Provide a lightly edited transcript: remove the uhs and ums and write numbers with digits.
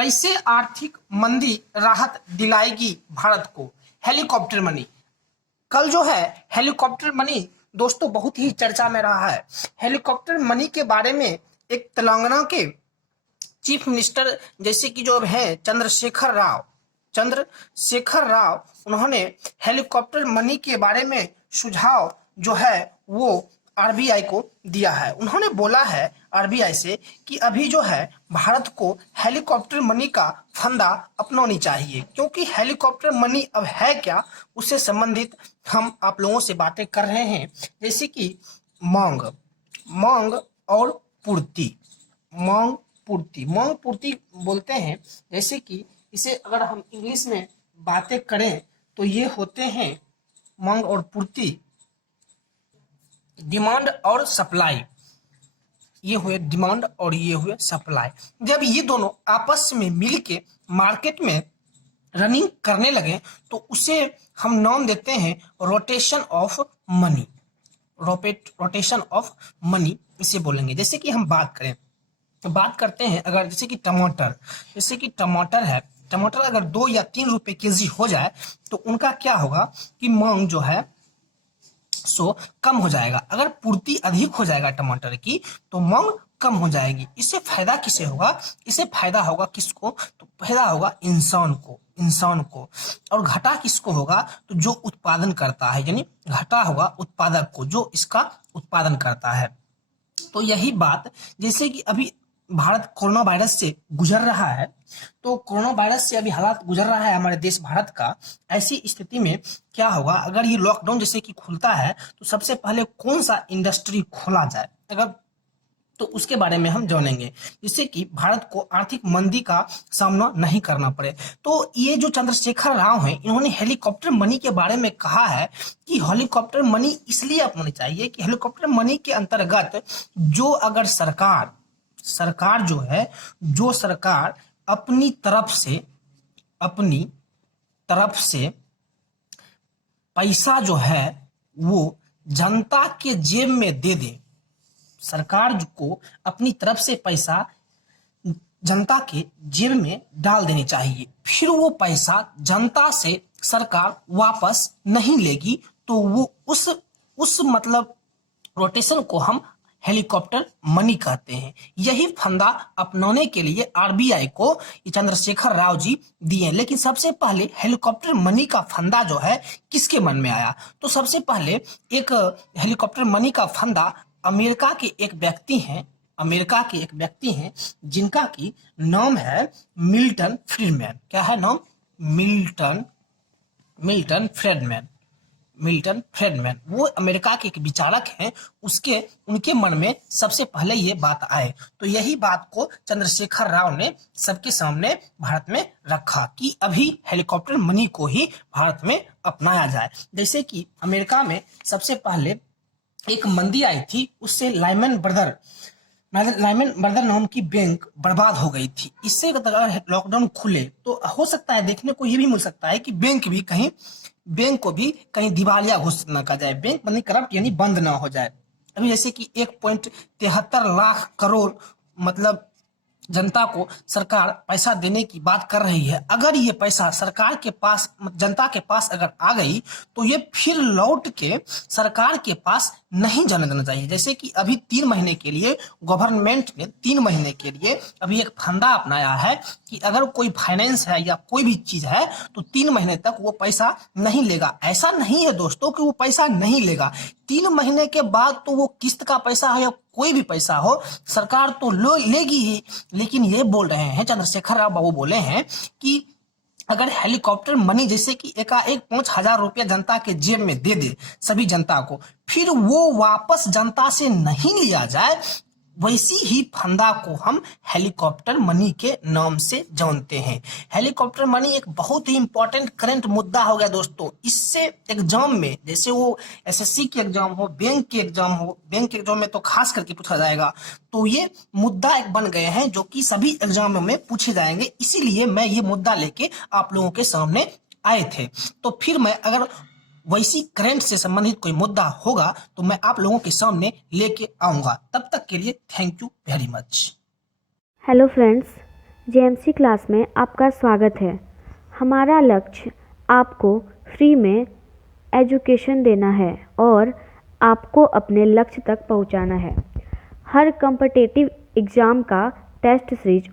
कैसे आर्थिक मंदी राहत दिलाएगी भारत को? Helicopter money. कल जो है हेलीकॉप्टर मनी दोस्तों बहुत ही चर्चा में रहा है। हेलीकॉप्टर मनी के बारे में एक तेलंगाना के चीफ मिनिस्टर जैसे कि जो है चंद्रशेखर राव उन्होंने हेलीकॉप्टर मनी के बारे में सुझाव जो है वो आरबीआई को दिया है। उन्होंने बोला है आरबीआई से कि अभी जो है भारत को हेलीकॉप्टर मनी का फंदा अपनानी चाहिए, क्योंकि हेलीकॉप्टर मनी अब है क्या उससे संबंधित हम आप लोगों से बातें कर रहे हैं। जैसे कि मांग और पूर्ति। मांग पूर्ति बोलते हैं। जैसे कि इसे अगर हम इंग्लिश में बातें करें तो ये होते हैं मांग और पूर्ति, डिमांड और सप्लाई। ये हुए डिमांड और ये हुए सप्लाई। जब ये दोनों आपस में मिल के मार्केट में रनिंग करने लगे तो उसे हम नाम देते हैं rotation of money. Rotation of money इसे बोलेंगे। जैसे कि हम बात करते हैं अगर जैसे कि टमाटर है, टमाटर अगर 2 या 3 रुपए केजी हो जाए तो उनका क्या होगा कि मांग जो है सो कम हो जाएगा। अगर पूर्ति अधिक हो जाएगा टमाटर की तो मांग कम हो जाएगी। इससे फायदा किसे होगा? इससे फायदा होगा किसको? तो फायदा होगा इंसान को। और घाटा किसको होगा? तो जो उत्पादन करता है, यानी घाटा होगा उत्पादक को जो इसका उत्पादन करता है। तो यही बात, जैसे कि अभी भारत कोरोना वायरस से गुजर रहा है, तो कोरोना वायरस से अभी हालात गुजर रहा है हमारे देश भारत का। ऐसी स्थिति में क्या होगा अगर ये लॉकडाउन जैसे कि खुलता है तो सबसे पहले कौन सा इंडस्ट्री खोला जाए, अगर तो उसके बारे में हम जानेंगे, जिससे कि भारत को आर्थिक मंदी का सामना नहीं करना पड़े। तो ये जो चंद्रशेखर राव हैं इन्होंने हेलीकॉप्टर मनी के बारे में कहा है कि हेलीकॉप्टर मनी इसलिए अपनानी चाहिए कि हेलीकॉप्टर मनी के अंतर्गत जो अगर सरकार अपनी तरफ से पैसा जो है वो जनता के जेब में दे दे। सरकार को अपनी तरफ से पैसा जनता के जेब में डाल देनी चाहिए, फिर वो पैसा जनता से सरकार वापस नहीं लेगी तो वो उस मतलब रोटेशन को हम हेलीकॉप्टर मनी कहते हैं। यही फंदा अपनाने के लिए आरबीआई को चंद्रशेखर राव जी दिए। लेकिन सबसे पहले हेलीकॉप्टर मनी का फंदा जो है किसके मन में आया? तो सबसे पहले एक हेलीकॉप्टर मनी का फंदा अमेरिका के एक व्यक्ति हैं जिनका की नाम है मिल्टन फ्रीडमैन। क्या है नाम? Milton Friedman. वो अमेरिका के एक विचारक हैं। उनके मन में सबसे पहले ये बात आए, तो यही बात को चंद्रशेखर राव ने सबके सामने भारत में रखा कि अभी हेलीकॉप्टर मनी को ही भारत में अपनाया जाए। जैसे कि अमेरिका में सबसे पहले एक मंदी आई थी, उससे लाइमन ब्रदर नाम की बैंक बर्बाद हो गई थी। इससे अगर लॉकडाउन खुले तो हो सकता है देखने को ये भी मिल सकता है कि बैंक को भी कहीं दिवालिया घोषित न कर जाए, बैंक बंद करप्ट यानी बंद ना हो जाए। अभी जैसे कि 1.73 लाख करोड़ मतलब जनता को सरकार पैसा देने की बात कर रही है। अगर ये पैसा सरकार के पास जनता के पास अगर आ गई तो ये फिर लौट के सरकार के पास नहीं जाने देना चाहिए। जैसे कि अभी 3 महीने के लिए गवर्नमेंट ने 3 महीने के लिए अभी एक फंदा अपनाया है कि अगर कोई फाइनेंस है या कोई भी चीज है तो 3 महीने तक वो पैसा नहीं लेगा। ऐसा नहीं है दोस्तों कि वो पैसा नहीं लेगा, 3 महीने के बाद तो वो किस्त का पैसा है या कोई भी पैसा हो सरकार तो लेगी ही। लेकिन ये बोल रहे हैं चंद्रशेखर राव बाबू बोले हैं कि अगर हेलीकॉप्टर मनी जैसे कि एकाएक 5,000 रुपया जनता के जेब में दे दे सभी जनता को, फिर वो वापस जनता से नहीं लिया जाए, वैसी ही फंदा को हम हेलीकॉप्टर मनी के नाम से जानते हैं। हेलीकॉप्टर मनी एक बहुत ही इंपॉर्टेंट करंट मुद्दा हो गया दोस्तों। इससे एग्जाम में जैसे वो एसएससी के एग्जाम हो, बैंक के एग्जाम में तो खास करके पूछा जाएगा, तो ये मुद्दा एक बन गए हैं जो कि सभी एग्जाम में पूछे जाएंगे। इसीलिए मैं ये मुद्दा लेके आप लोगों के सामने आए थे। तो फिर मैं अगर वैसी करंट से संबंधित कोई मुद्दा होगा तो मैं आप लोगों के सामने लेके आऊंगा। तब तक के लिए thank you very much. Hello friends, JMC class में आपका स्वागत है। हमारा लक्ष्य आपको फ्री में एजुकेशन देना है और आपको अपने लक्ष्य तक पहुंचाना है। हर कॉम्पिटिटिव एग्ज़ाम का टेस्ट सीरीज